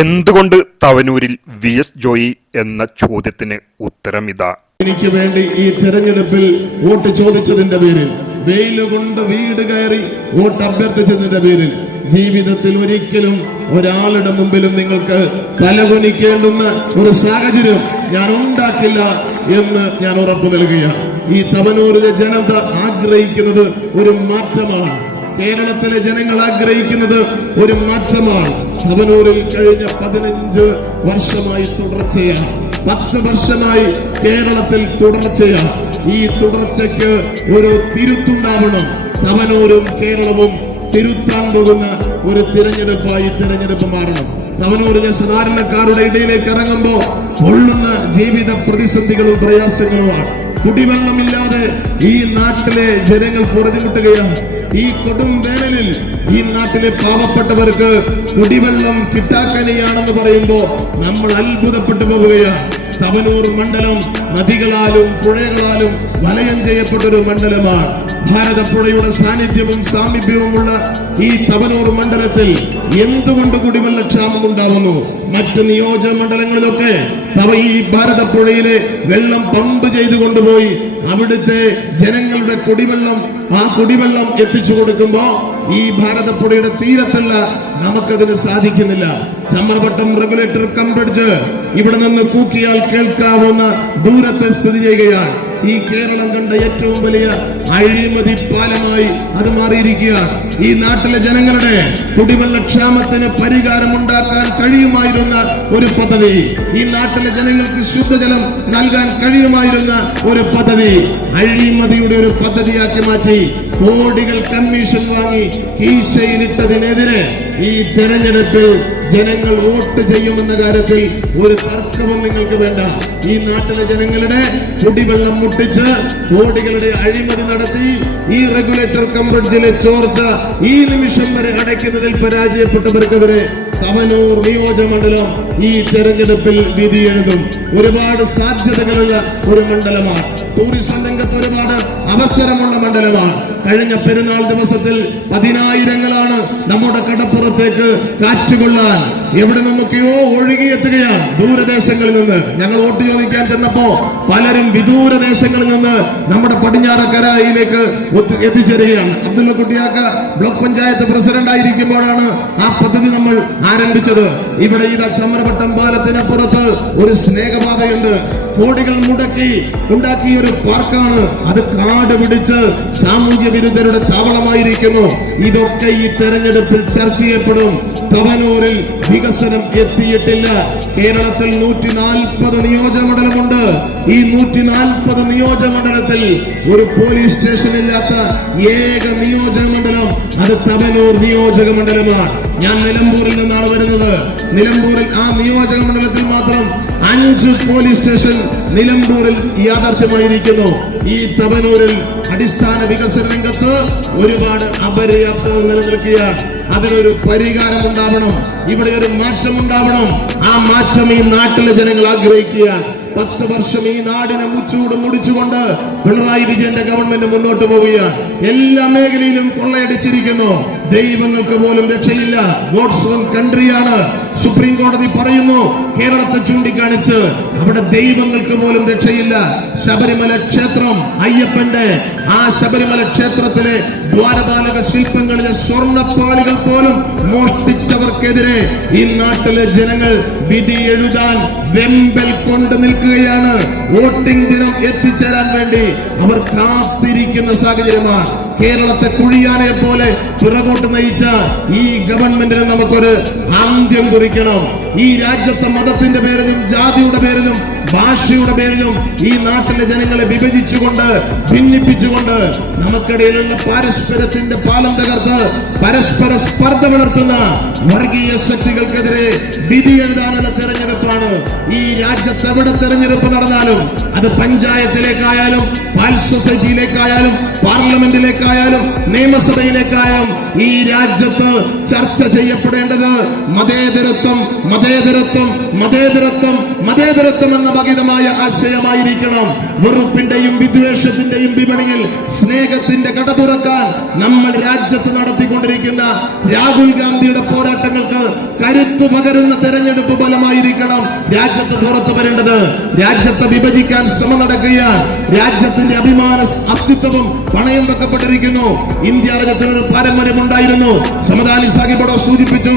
എന്തുകൊണ്ട് തവനൂരിൽ VS ജോയി എന്ന ചോദ്യത്തിന് ഉത്തരം ഇതാ. എനിക്ക് വേണ്ടി ഈ തെരഞ്ഞെടുപ്പിൽ വോട്ട് ചോദിച്ചതിന്റെ പേരിൽ, വെയിൽ കൊണ്ട് വീട് കയറി വോട്ട് അഭ്യർത്ഥിച്ചതിന്റെ പേരിൽ ജീവിതത്തിൽ ഒരിക്കലും ഒരാളുടെ മുമ്പിലും നിങ്ങൾക്ക് തലകുനിക്കേണ്ടുന്ന ഒരു സാഹചര്യം ഞാൻ ഉണ്ടാക്കില്ല എന്ന് ഞാൻ ഉറപ്പു നൽകുകയാണ്. ഈ തവനൂരിലെ ജനത ആഗ്രഹിക്കുന്നത് ഒരു മാറ്റമാണ്. കേരളത്തിലെ ജനങ്ങൾ ആഗ്രഹിക്കുന്നത് ഒരു മാറ്റമാണ്. തവനൂരിൽ കഴിഞ്ഞ 15 വർഷമായി തുടർച്ചയാണ്, 10 വർഷമായി കേരളത്തിൽ തുടർച്ചയാണ്. ഈ തുടർച്ചയ്ക്ക് ഒരു തിരുത്തുണ്ടാവണം. തവനൂരും കേരളവും തിരുത്താൻ പോകുന്ന ഒരു തിരഞ്ഞെടുപ്പ് മാറണം. തവനൂരിലെ സാധാരണക്കാരുടെ ഇടയിലേക്ക് ഇറങ്ങുമ്പോൾ പൊള്ളുന്ന ജീവിത പ്രതിസന്ധികളും പ്രയാസങ്ങളുമാണ്. കുടിവെള്ളമില്ലാതെ ഈ നാട്ടിലെ ജനങ്ങൾ പൊറുതിമുട്ടുകയാണ്. ഈ കൊടും വേനലിൽ ഈ നാട്ടിലെ പാവപ്പെട്ടവർക്ക് കുടിവെള്ളം കിട്ടാക്കനിയാണെന്ന് പറയുമ്പോൾ നമ്മൾ അത്ഭുതപ്പെട്ടു പോവുകയാണ്. തവനൂർ മണ്ഡലം നദികളാലും പുഴകളാലും വലയം ചെയ്യപ്പെട്ടൊരു മണ്ഡലമാണ്. ഭാരതപ്പുഴയുടെ സാന്നിധ്യവും സാമീപ്യവുമുള്ള ഈ തവനൂർ മണ്ഡലത്തിൽ എന്തുകൊണ്ട് കുടിവെള്ളക്ഷാമം ഉണ്ടാവുന്നു? മറ്റ് നിയോജക മണ്ഡലങ്ങളിലൊക്കെ ഈ ഭാരതപ്പുഴയിലെ വെള്ളം പമ്പ് ചെയ്തു കൊണ്ടുപോയി അവിടുത്തെ ജനങ്ങളുടെ കുടിവെള്ളം എത്തിച്ചു കൊടുക്കുമ്പോ ഈ ഭാരതപ്പുഴയുടെ തീരത്തുള്ള നമുക്കതിന് സാധിക്കുന്നില്ല. ചമ്മർവട്ടം റെഗുലേറ്റർ കം ബ്രിഡ്ജ് ഇവിടെ നിന്ന് കൂക്കിയാൽ കേൾക്കാവുന്ന ദൂരത്തെ സ്ഥിതി ചെയ്യുകയാണ്. ഈ കേരളം കണ്ട ഏറ്റവും വലിയ അഴിമതി പാലമായി അത് മാറിയിരിക്കുകയാണ്. ഈ നാട്ടിലെ ജനങ്ങളുടെ കുടിവെള്ളക്ഷാമത്തിന് പരിഹാരമുണ്ടാക്കാൻ കഴിയുമായിരുന്ന ഒരു പദ്ധതി, ഈ നാട്ടിലെ ജനങ്ങൾക്ക് ശുദ്ധജലം നൽകാൻ കഴിയുമായിരുന്ന ഒരു പദ്ധതി അഴിമതിയുടെ ഒരു പദ്ധതിയാക്കി മാറ്റി കോടികൾ കമ്മീഷൻ വാങ്ങി കീശയിലിട്ടതിനെതിരെ ഈ തെരഞ്ഞെടുപ്പിൽ ജനങ്ങൾ വോട്ട് ചെയ്യുമെന്ന കാര്യത്തിൽ ഒരു തർക്കവും നിങ്ങൾക്ക് വേണ്ട. ഈ നാട്ടിലെ ജനങ്ങളുടെ കുടിവെള്ളം മുട്ടിച്ച് കോടികളുടെ അഴിമതി നടത്തി ഈ റെഗുലേറ്റർ കം ബ്രിഡ്ജിലെ ചോർച്ച ഈ നിമിഷം വരെ അടയ്ക്കുന്നതിൽ പരാജയപ്പെട്ടവർക്കെതിരെ തവനൂർ നിയോജകമണ്ഡലം ഈ തെരഞ്ഞെടുപ്പിൽ വിധി എഴുതും. ഒരുപാട് സാധ്യതകളുള്ള ഒരു മണ്ഡലമാണ്. ടൂറിസം രംഗത്ത് ഒരുപാട് അവസരമുള്ള മണ്ഡലമാണ്. കഴിഞ്ഞ പെരുന്നാൾ ദിവസത്തിൽ 10,000ങ്ങളാണ് നമ്മുടെ കടപ്പുറത്തേക്ക് കാറ്റുകൊള്ളാൻ എവിടെ നിന്നൊക്കെയോ ഒഴുകിയെത്തുകയാണ് ദൂരദേശങ്ങളിൽ നിന്ന്. ഞങ്ങൾ വോട്ട് ചോദിക്കാൻ ചെന്നപ്പോ പലരും വിദൂരദേശങ്ങളിൽ നിന്ന് നമ്മുടെ പടിഞ്ഞാറക്കരയിലേക്ക് എത്തിച്ചേരുകയാണ്. അബ്ദുള്ള കുട്ടിയാക്ക ബ്ലോക്ക് പഞ്ചായത്ത് പ്രസിഡന്റ് ആയിരിക്കുമ്പോഴാണ് ആ പദ്ധതി നമ്മൾ ആരംഭിച്ചത്. ഇവിടെ ഈ ചമ്മരവട്ടം പാലത്തിനപ്പുറത്ത് ഒരു സ്നേഹപാതയുണ്ട്. കോടികൾ മുടക്കി ഉണ്ടാക്കിയ ഒരു പാർക്കാണ്. അത് കാട് പിടിച്ച് സാമൂഹ്യ വിരുദ്ധരുടെ താവളമായിരിക്കുന്നു. ഇതൊക്കെ ഈ തെരഞ്ഞെടുപ്പിൽ ചർച്ച ചെയ്യപ്പെടും. തവനൂരിൽ വികസനം എത്തിയിട്ടില്ല. കേരളത്തിൽ 140 നിയോജകമണ്ഡലമുണ്ട്. ഈ 140 നിയോജകമണ്ഡലത്തിൽ ഒരു പോലീസ് സ്റ്റേഷൻ ഇല്ലാത്ത ഏക നിയോജകമണ്ഡലം അത് തവനൂർ നിയോജകമണ്ഡലമാണ്. ഞാൻ നിലമ്പൂരിൽ നിന്നാണ് വരുന്നത്. നിലമ്പൂരിൽ ആ നിയോജകമണ്ഡലത്തിൽ മാത്രം 5 പോലീസ് സ്റ്റേഷൻ നിലമ്പൂരിൽ യാഥാർത്ഥ്യമായിരിക്കുന്നു. ഈ തവനൂരിൽ അടിസ്ഥാന വികസന രംഗത്ത് ഒരുപാട് അപര്യാപ്തത നിലനിൽക്കുകയാണ്. അതിനൊരു പരിഹാരം ഉണ്ടാവണം. ഇവിടെ ഒരു മാറ്റം ഉണ്ടാവണം. ആ മാറ്റം ഈ നാട്ടിലെ ജനങ്ങൾ ആഗ്രഹിക്കുകയാണ്. 10 വർഷം ഈ നാടിനെ മുച്ചൂട് മുടിച്ചുകൊണ്ട് പിണറായി വിജയന്റെ ഗവൺമെന്റ് മുന്നോട്ട് പോവുകയാണ്. എല്ലാ മേഖലയിലും കൊള്ളയടിച്ചിരിക്കുന്നു. ദൈവങ്ങൾക്ക് പോലും രക്ഷയില്ല. ഗോഡ്സ് ഓൺ കൺട്രിയാണ് സുപ്രീം കോടതി പറയുന്നു. കേരളത്തെ ചൂണ്ടിക്കാണിച്ച് അവിടെ ദൈവങ്ങൾക്ക് പോലും രക്ഷയില്ല. ശബരിമല ക്ഷേത്രം, അയ്യപ്പന്റെ ആ ശബരിമല ക്ഷേത്രത്തിലെ ദ്വാരപാലക ശില്പങ്ങളിലെ സ്വർണ്ണപ്പാളികൾ പോലും മോഷ്ടിച്ചവർക്കെതിരെ ഈ നാട്ടിലെ ജനങ്ങൾ വിധി എഴുതാൻ വെമ്പൽ കൊണ്ട് നിൽക്കുകയാണ്. വോട്ടിംഗ് ദിനം എത്തിച്ചേരാൻ വേണ്ടി അവർ കാത്തിരിക്കുന്ന സാഹചര്യമാണ്. കേരളത്തെ കുഴിയാനെ പോലെ പിറകോട്ട് നയിച്ച ഈ ഗവൺമെന്റിന് നമുക്കൊരു അന്ത്യം കുറിക്കണം. ഈ രാജ്യത്തെ മതത്തിന്റെ പേരിലും ജാതിയുടെ പേരിലും ഭാഷയുടെ പേരിലും ഈ നാട്ടിലെ ജനങ്ങളെ വിഭജിച്ചുകൊണ്ട് ഭിന്നിപ്പിച്ചുകൊണ്ട് നമുക്കിടയിലുള്ള പാരസ്പര്യത്തിന്റെ പാലം തകർത്ത് പരസ്പര സ്പർദ്ധ വളർത്തുന്ന വർഗീയ ശക്തികൾക്കെതിരെ വിധി എഴുതാനുള്ള തെരഞ്ഞെടുപ്പ് തെരഞ്ഞെടുപ്പാണ്. ഈ രാജ്യത്ത് എവിടെ തെരഞ്ഞെടുപ്പ് നടന്നാലും, അത് പഞ്ചായത്തിലേക്കായാലും പാൽ സൊസൈറ്റിയിലേക്കായാലും പാർലമെന്റിലേക്കായാലും നിയമസഭയിലേക്കായാലും ഈ രാജ്യത്ത് ചർച്ച ചെയ്യപ്പെടേണ്ടത് മതേതരത്വം, മതേതരത്വം, മതേതരത്വം, മതേതരത്വം എന്ന ഭഗിതമായ ആശയമായിരിക്കണം. വെറുപ്പിന്റെയും വിദ്വേഷത്തിന്റെയും വിപണിയിൽ സ്നേഹത്തിന്റെ കട തുറക്കാൻ നമ്മൾ രാജ്യത്ത് നടത്തിക്കൊണ്ടിരിക്കുന്ന രാഹുൽ ഗാന്ധിയുടെ പോരാട്ടങ്ങൾക്ക് കരുത്തു പകരുന്ന തെരഞ്ഞെടുപ്പ് ഫലമായിരിക്കണം രാജ്യത്ത് പുറത്തു വരേണ്ടത്. രാജ്യത്തെ വിഭജിക്കാൻ ശ്രമം നടക്കുകയാണ്. രാജ്യത്തിന്റെ അഭിമാന അസ്തിത്വവും പണയം വെക്കപ്പെട്ടിരിക്കുന്നു. ഇന്ത്യ രാജ്യത്തിനൊരു പാരമ്പര്യമുണ്ടായിരുന്നു. സമദാനി സാഹിബോടെ സൂചിപ്പിച്ചു,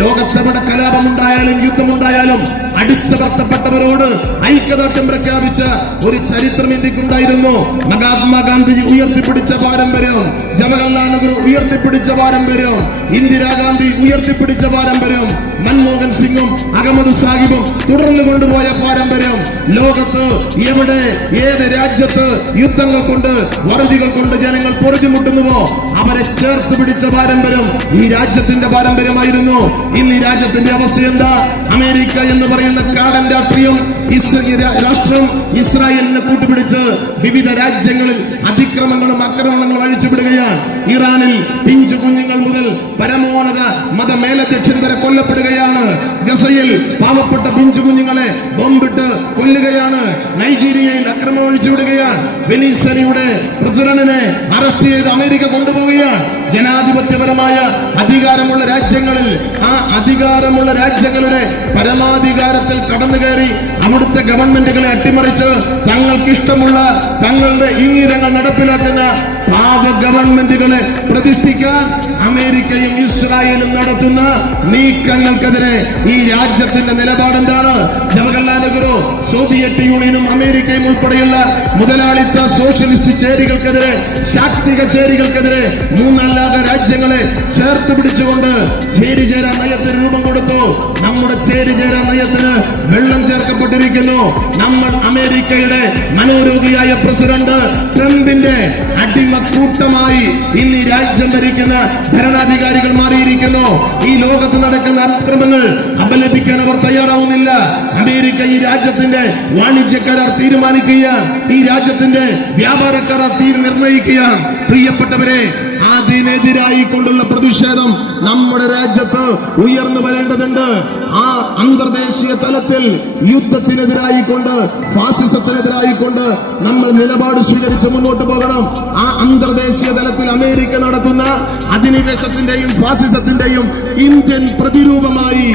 ലോകത്തെവിടെ കലാപമുണ്ടായാലും യുദ്ധമുണ്ടായാലും അടിച്ചമർത്തപ്പെട്ടവരോട് ഐക്യദാർഢ്യം പ്രഖ്യാപിച്ച ഒരു ചരിത്രം ഇന്ത്യക്കുണ്ടായിരുന്നു. മഹാത്മാഗാന്ധി ഉയർത്തിപ്പിടിച്ച പാരമ്പര്യം, ജവഹർലാൽ നെഹ്റു ഉയർത്തിപ്പിടിച്ച പാരമ്പര്യം, ഇന്ദിരാഗാന്ധി ഉയർത്തിപ്പിടിച്ച പാരമ്പര്യം, മൻമോഹൻ സിംഗും അഹമ്മദ് സാഹിബും തുടർന്നു കൊണ്ടുപോയ പാരമ്പര്യം ലോകത്ത് എവിടെ ഏത് രാജ്യത്ത് യുദ്ധങ്ങൾ കൊണ്ട് വറുതികൾ കൊണ്ട് ജനങ്ങൾ പൊറുതിമുട്ടുന്നുവോ അവരെ ചേർത്ത് പിടിച്ച പാരമ്പര്യം ഈ രാജ്യത്തിന്റെ പാരമ്പര്യമായിരുന്നു. ഇന്ന് ഈ രാജ്യത്തിന്റെ അവസ്ഥ എന്താ? അമേരിക്ക എന്ന് പറയുന്ന കാടൻ രാഷ്ട്രീയം രാഷ്ട്രം ഇസ്രായേലിനെ കൂട്ടുപിടിച്ച് വിവിധ രാജ്യങ്ങളിൽ അതിക്രമങ്ങളും ആക്രമണങ്ങളും അഴിച്ചുവിടുകയാണ്. ഇറാനിൽ പിഞ്ചു കുഞ്ഞുങ്ങൾ മുതൽ പരമോന്നത മതമേലധ്യക്ഷൻ വരെ കൊല്ലപ്പെടുകയാണ്. ഗസയിൽ പാവപ്പെട്ട പിഞ്ചു കുഞ്ഞുങ്ങളെ ബോംബിട്ട് കൊല്ലുകയാണ്. നൈജീരിയയിൽ അക്രമം അഴിച്ചുവിടുകയാണ്. വെനീസ്വലയുടെ പ്രസിഡന്റിനെ അറസ്റ്റ് ചെയ്ത് അമേരിക്ക കൊണ്ടുപോവുകയാണ്. ജനാധിപത്യപരമായ അധികാരമുള്ള രാജ്യങ്ങളിൽ ആ അധികാരമുള്ള രാജ്യങ്ങളുടെ പരമാധികാരത്തിൽ കടന്നു കയറി അവിടുത്തെ ഗവൺമെന്റുകളെ അട്ടിമറിച്ച് തങ്ങൾക്കിഷ്ടമുള്ള തങ്ങളുടെ ഇംഗിതങ്ങൾ നടപ്പിലാക്കുന്ന പാവ ഗവൺമെന്റുകളെ പ്രതിഷ്ഠിക്കാൻ അമേരിക്കയും ഇസ്രായേലും നടത്തുന്ന നീക്കങ്ങൾക്കെതിരെ ഈ രാജ്യത്തിന്റെ നിലപാടെന്താണ്? ജവഹർലാൽ നെഹ്റു സോവിയറ്റ് യൂണിയനും അമേരിക്കയും ഉൾപ്പെടെയുള്ള മുതലാളിത്ത സോഷ്യലിസ്റ്റ് ചേരികൾക്കെതിരെ, ശാക്തിക ചേരികൾക്കെതിരെ മൂന്നല്ലാതെ രാജ്യങ്ങളെ ചേർത്ത് പിടിച്ചുകൊണ്ട് ചേരിചേരാ നയത്തിന് രൂപം കൊടുത്തു. നമ്മുടെ ചേരിചേരാ നയത്തിന് വെള്ളം ചേർക്കപ്പെട്ടിരിക്കുന്നു. നമ്മൾ അമേരിക്കയുടെ മനോരോഗിയായ പ്രസിഡന്റ് ട്രംപിന്റെ അടിമക്കൂട്ടമായി ഇന്ന് ഈ രാജ്യം ഭരിക്കുന്ന ഭരണാധികാരികൾ മാറിയിരിക്കുന്നു. ഈ ലോകത്ത് നടക്കുന്ന അക്രമങ്ങൾ അപലപിക്കാൻ അവർ തയ്യാറാവുന്നില്ല. അമേരിക്ക ഈ രാജ്യത്തിന്റെ വാണിജ്യ കരാർ തീരുമാനിക്കുകയാണ്. ഈ രാജ്യത്തിന്റെ വ്യാപാര കരാർ നിർണയിക്കുകയാണ്. പ്രിയപ്പെട്ടവരെ, അതിനെതിരായി കൊണ്ടുള്ള പ്രതിഷേധം നമ്മുടെ രാജ്യത്ത് ഉയർന്നു വരേണ്ടതുണ്ട്. ആ അന്തർദേശീയ തലത്തിൽ യുദ്ധത്തിനെതിരായിക്കൊണ്ട്, ഫാസിസത്തിനെതിരായിക്കൊണ്ട് നമ്മൾ നിലപാട് സ്വീകരിച്ച് മുന്നോട്ട് പോകണം. ആ അന്തർദേശീയ തലത്തിൽ അമേരിക്ക നടത്തുന്ന അധിനിവേശത്തിന്റെയും ഫാസിസത്തിന്റെയും ഇന്ത്യൻ പ്രതിരൂപമായി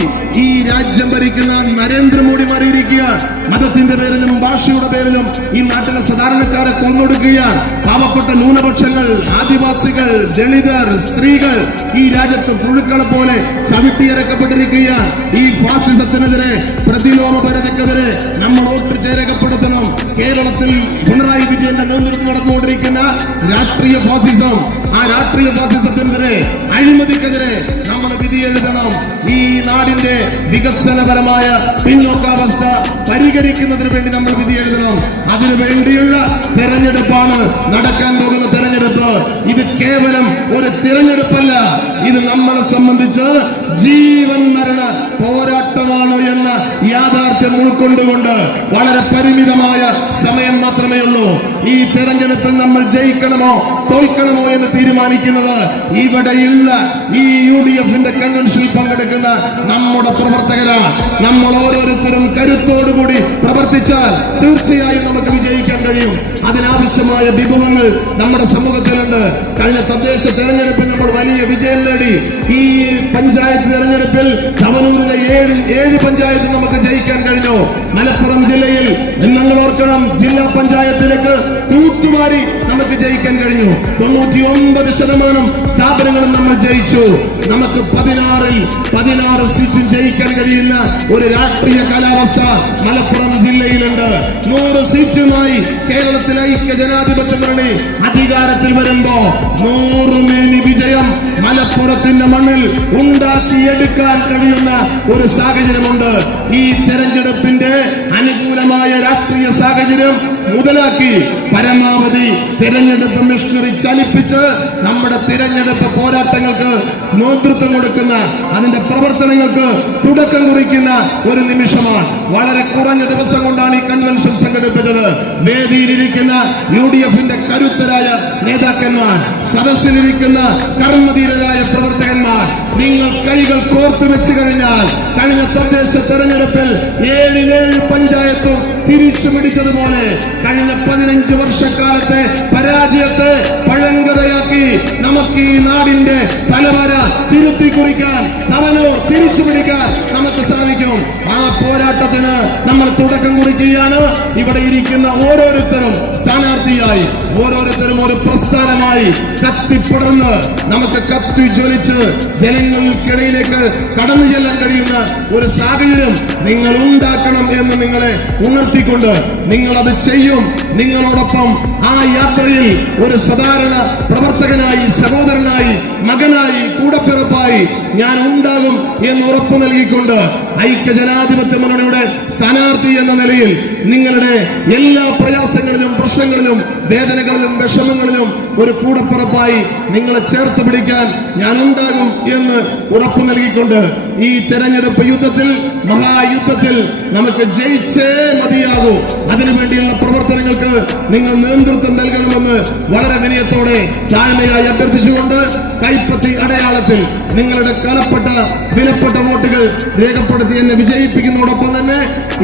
ഈ രാജ്യം ഭരിക്കുന്ന നരേന്ദ്രമോദി മാറിയിരിക്കുകയാണ്. മതത്തിന്റെ പേരിലും ഭാഷയുടെ പേരിലും ഈ നാട്ടിലെ സാധാരണക്കാരെ കൊന്നൊടുക്കുകയാണ്. പാവപ്പെട്ട ന്യൂനപക്ഷങ്ങൾ, ആദിവാസികൾ, ദളിതർ, സ്ത്രീകൾ ഈ രാജ്യത്ത് പുഴുക്കളെ പോലെ ചവിട്ടിയിറക്കപ്പെട്ടിരിക്കുകയാണ്. ഈ ഫാസിസത്തിനെതിരെ, പ്രതിലോമപരതയ്ക്കെതിരെ നമ്മൾ വോട്ട് രേഖപ്പെടുത്തണം. കേരളത്തിൽ പിണറായി വിജയന്റെ നേതൃത്വം നടന്നുകൊണ്ടിരിക്കുന്ന രാഷ്ട്രീയ ഫാസിസം, ആ രാഷ്ട്രീയ ഫാസിസത്തിനെതിരെ, അഴിമതിക്കെതിരെ നമ്മൾ വിധി എഴുതണം. ഈ നാടിന്റെ വികസനപരമായ പിന്നോക്കാവസ്ഥ പരിഹരിക്കുന്നതിന് വേണ്ടി നമ്മൾ വിധി എഴുതണം. അതിനു വേണ്ടിയുള്ള തെരഞ്ഞെടുപ്പാണ് നടക്കാൻ പോകുന്ന തെരഞ്ഞെടുപ്പ്. ഇത് കേവലം ഒരു തിരഞ്ഞെടുപ്പല്ല, ഇത് നമ്മളെ സംബന്ധിച്ച് ജീവൻ മരണ പോരാട്ടമാണ് എന്ന യാഥാർത്ഥ്യം ഉൾക്കൊണ്ടുകൊണ്ട് വളരെ പരിമിതമായ സമയം മാത്രമേ ഉള്ളൂ. ഈ തെരഞ്ഞെടുപ്പിൽ നമ്മൾ ജയിക്കണമോ തോൽക്കണമോ എന്ന് തീരുമാനിക്കുന്നത് ഇവിടെയുള്ള ഈ UDFന്റെ കൺവെൻഷനിൽ പങ്കെടുക്കുന്ന നമ്മുടെ പ്രവർത്തകരാണ്. നമ്മൾ ഓരോരുത്തരും കരുത്തോടുകൂടി പ്രവർത്തിച്ചാൽ തീർച്ചയായും നമുക്ക് വിജയിക്കാൻ കഴിയും. അതിനാവശ്യമായ വിഭവങ്ങൾ നമ്മുടെ സമൂഹത്തിലുണ്ട്. കഴിഞ്ഞ തദ്ദേശ തെരഞ്ഞെടുപ്പിൽ നമ്മൾ വലിയ വിജയം നേടി. ഈ പഞ്ചായത്ത് തെരഞ്ഞെടുപ്പിൽ തവനൂരിലെ ഏഴ് പഞ്ചായത്ത് നമുക്ക് ജയിക്കാൻ കഴിഞ്ഞു. മലപ്പുറം ജില്ലയിൽ നിങ്ങൾ ഓർക്കണം, ജില്ലാ പഞ്ചായത്തിലേക്ക് തൂത്തുമാരി നമുക്ക് ജയിക്കാൻ കഴിഞ്ഞു. 99% സ്ഥാപനങ്ങളും നമ്മൾ ജയിച്ചു. നമുക്ക് 16 സീറ്റും ജയിക്കാൻ കഴിയുന്ന ഒരു രാഷ്ട്രീയ കാലാവസ്ഥ മലപ്പുറം ജില്ലയിലുണ്ട്. 100 സീറ്റുമായി കേരളത്തിലെ ഐക്യ ജനാധിപത്യ മുന്നണി അധികാരത്തിൽ വരുമ്പോ 100 മേനി വിജയം മലപ്പുറത്തിന്റെ മണ്ണിൽ ഉണ്ടാക്കിയെടുക്കാൻ കഴിയുന്ന ഒരു സാഹചര്യമുണ്ട്. ഈ തെരഞ്ഞെടുപ്പിന്റെ അനുകൂലമായ രാഷ്ട്രീയ സാഹചര്യം മുതലാക്കി പരമാവധി തിരഞ്ഞെടുപ്പ് മിഷണറി ചലിപ്പിച്ച് നമ്മുടെ തിരഞ്ഞെടുപ്പ് പോരാട്ടങ്ങൾക്ക് നേതൃത്വം കൊടുക്കുന്ന അതിന്റെ പ്രവർത്തനങ്ങൾക്ക് തുടക്കം കുറിക്കുന്ന ഒരു നിമിഷമാണ്. വളരെ കുറഞ്ഞ ദിവസം കൊണ്ടാണ് ഈ കൺവെൻഷൻ സംഘടിപ്പിച്ചത്. വേദിയിലിരിക്കുന്ന UDFന്റെ കരുത്തരായ നേതാക്കന്മാർ, സദസ്സിലിരിക്കുന്ന കർമ്മധീരരായ പ്രവർത്തകന്മാർ, നിങ്ങൾ കൈകൾ കോർത്തു വെച്ച് കഴിഞ്ഞാൽ കഴിഞ്ഞ തദ്ദേശ തെരഞ്ഞെടുപ്പിൽ 7 പഞ്ചായത്തും തിരിച്ചു പിടിച്ചതുപോലെ കഴിഞ്ഞ 15 വർഷക്കാലത്തെ പരാജയത്തെ പഴങ്കഥയാക്കി നമുക്ക് ഈ നാടിന്റെ തലവര തിരുത്തി കുറിക്കാൻ, തവനൂർ തിരിച്ചു പിടിക്കാൻ നമുക്ക് സാധിക്കും. ആ പോരാട്ടത്തിന് നമ്മൾ തുടക്കം കുറിക്കുകയാണ്. ഇവിടെ ഇരിക്കുന്ന ഓരോരുത്തരും സ്ഥാനാർത്ഥിയായി, ഓരോരുത്തരും ഒരു പ്രസ്ഥാനമായി കത്തിപ്പടർന്ന് നമുക്ക് കത്തി ജ്വലിച്ച് ജനങ്ങൾക്കിടയിലേക്ക് കടന്നു ചെല്ലാൻ കഴിയുന്ന ഒരു സാഹചര്യം നിങ്ങൾ ഉണ്ടാക്കണം എന്ന് നിങ്ങളെ ഉണർത്തിക്കൊണ്ട് നിങ്ങൾ അത് ചെയ്യും. നിങ്ങളോടൊപ്പം ആ യാത്രയിൽ ഒരു സാധാരണ പ്രവർത്തകനായി, സഹോദരനായി, മകനായി, കൂടപ്പിറപ്പായി ഞാൻ ഉണ്ടാകും എന്ന് ഉറപ്പു നൽകിക്കൊണ്ട് ഐക്യ ജനാധിപത്യ മുന്നണിയുടെ സ്ഥാനാർത്ഥി എന്ന നിലയിൽ നിങ്ങളുടെ എല്ലാ പ്രയാസങ്ങളിലും പ്രശ്നങ്ങളിലും വേദനകളിലും വിഷമങ്ങളിലും ഒരു കൂടപ്പിറപ്പായി നിങ്ങളെ ചേർത്ത് പിടിക്കാൻ ഞാൻ ഉണ്ടാകും എന്ന് ഉറപ്പു നൽകിക്കൊണ്ട് ഈ തെരഞ്ഞെടുപ്പ് യുദ്ധത്തിൽ, മഹായുദ്ധത്തിൽ നമുക്ക് ജയിച്ചേ മതിയാകൂ. അതിനുവേണ്ടിയുള്ള പ്രവർത്തനങ്ങൾക്ക് നിങ്ങൾ നേതൃത്വം നൽകണമെന്ന് വളരെ വിനയത്തോടെ താഴ്മയായി അഭ്യർത്ഥിച്ചുകൊണ്ട് കൈപ്പത്തി അടയാളത്തിൽ നിങ്ങളുടെ കലപ്പെട്ട വിലപ്പെട്ട വോട്ടുകൾ രേഖപ്പെടുത്തി എന്നെ വിജയിപ്പിക്കുന്നതോടൊപ്പം തന്നെ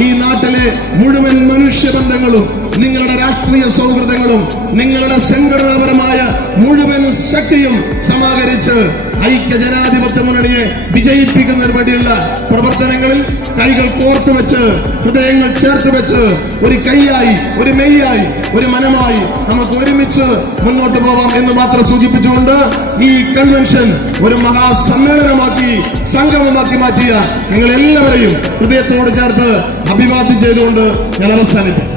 ഈ നാട്ടിലെ മുഴുവൻ മനുഷ്യബന്ധങ്ങളും, നിങ്ങളുടെ രാഷ്ട്രീയ സൗഹൃദങ്ങളും, നിങ്ങളുടെ സംഘടനാപരമായ മുഴുവൻ ശക്തിയും സമാഹരിച്ച് ഐക്യ ജനാധിപത്യ മുന്നണിയെ വിജയിപ്പിക്കുന്നതിന് വേണ്ടിയുള്ള പ്രവർത്തനങ്ങളിൽ കൈകൾ കോർത്തുവെച്ച്, ഹൃദയങ്ങൾ ചേർത്ത് വെച്ച് ഒരു കൈയായി, ഒരു മെയ്യായി, ഒരു മനമായി നമുക്ക് ഒരുമിച്ച് മുന്നോട്ട് പോകാം എന്ന് മാത്രം സൂചിപ്പിച്ചുകൊണ്ട് ഈ കൺവെൻഷൻ ഒരു മഹാസമ്മേളനമാക്കി, സംഗമമാക്കി മാറ്റിയ നിങ്ങൾ എല്ലാവരെയും ഹൃദയത്തോട് ചേർത്ത് അഭിവാദ്യം ചെയ്തുകൊണ്ട് ഞാൻ അവസാനിപ്പിക്കും.